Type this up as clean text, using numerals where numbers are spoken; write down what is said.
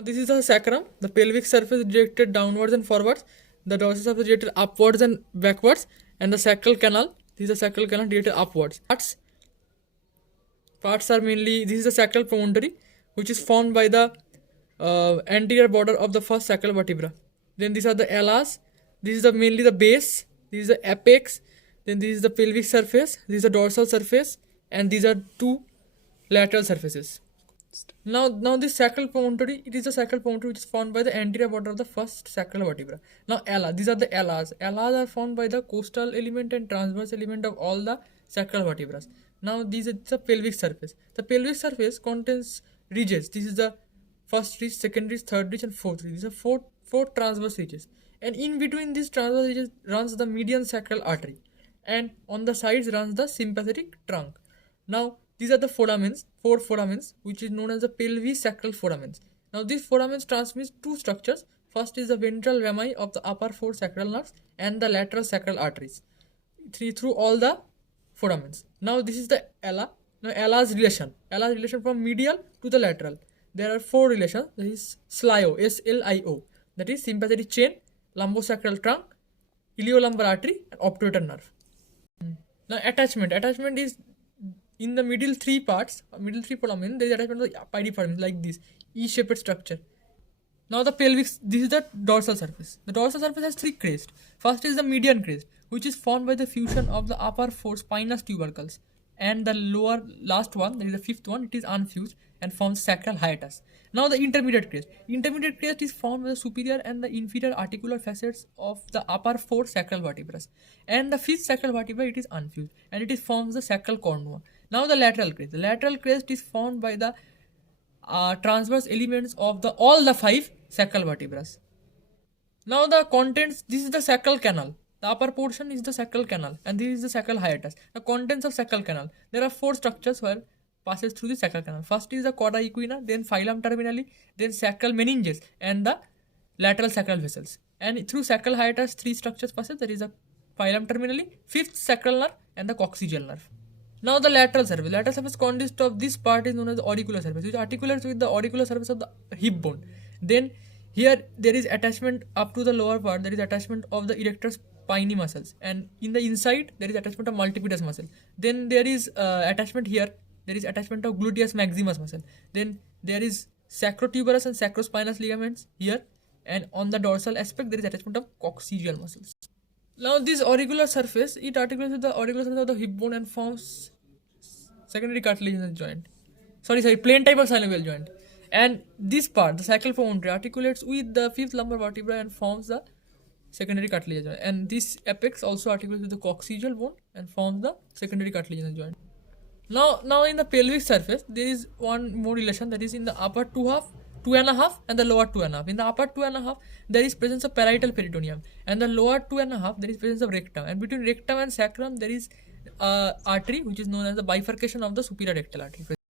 Now this is the sacrum. The pelvic surface is directed downwards and forwards. The dorsal surface is directed upwards and backwards. And the sacral canal. This is the sacral canal directed upwards. Parts are mainly, this is the sacral promontory, which is formed by the anterior border of the first sacral vertebra. Then these are the alas. This is mainly the base. This is the apex. Then this is the pelvic surface. This is the dorsal surface. And these are two lateral surfaces. Now this sacral promontory, it is the sacral promontory which is formed by the anterior border of the first sacral vertebra. Now ala, these are the alas. Alas are formed by the costal element and transverse element of all the sacral vertebrae. Now these are the pelvic surface. The pelvic surface contains ridges. This is the first ridge, second ridge, third ridge and fourth ridge. These are four transverse ridges. And in between these transverse ridges runs the median sacral artery. And on the sides runs the sympathetic trunk. Now these are the foramens, four foramens, which is known as the pelvisacral foramens. Now these foramens transmit two structures. First is the ventral rami of the upper four sacral nerves and the lateral sacral arteries through all the foramens. Now this is the ala. Now ala's relation from medial to the lateral. There are four relations. That is SLIO, S-L-I-O. That is sympathetic chain, lumbosacral trunk, iliolumbar artery, and obturator nerve. Now attachment is in the middle three foramen, there is attachment of the piriformis like this, E-shaped structure. Now the pelvic, this is the dorsal surface. The dorsal surface has three crests. First is the median crest, which is formed by the fusion of the upper four spinous tubercles. And the last one, that is the fifth one, it is unfused and forms sacral hiatus. Now the intermediate crest. Intermediate crest is formed by the superior and the inferior articular facets of the upper four sacral vertebrae. And the fifth sacral vertebra, it is unfused and it forms the sacral cornua. Now the lateral crest. The lateral crest is formed by the transverse elements of all the five sacral vertebrae. Now the contents, this is the sacral canal. The upper portion is the sacral canal and this is the sacral hiatus. The contents of sacral canal. There are four structures where passes through the sacral canal. First is the chorda equina, then phylum terminali, then sacral meninges and the lateral sacral vessels. And through sacral hiatus, three structures passes. There is a phylum terminali, fifth sacral nerve and the coccygeal nerve. Now the lateral surface. Lateral surface consists of this part is known as the auricular surface, which articulates with the auricular surface of the hip bone. Then here there is attachment up to the lower part. There is attachment of the erector spinae muscles, and in the inside there is attachment of multifidus muscle. Then there is attachment here. There is attachment of gluteus maximus muscle. Then there is sacrotuberous and sacrospinous ligaments here, and on the dorsal aspect there is attachment of coccygeal muscles. Now this auricular surface, it articulates with the auricular surface of the hip bone and forms secondary cartilaginous joint. Plain type of synovial joint. And this part, the sacral promontory, articulates with the fifth lumbar vertebra and forms the secondary cartilaginous joint. And this apex also articulates with the coccygeal bone and forms the secondary cartilaginous joint. Now in the pelvic surface, there is one more relation, that is in the upper two and a half and the lower 2.5. In the upper 2.5, there is presence of parietal peritoneum, and the lower 2.5, there is presence of rectum, and between rectum and sacrum there is artery which is known as the bifurcation of the superior rectal artery.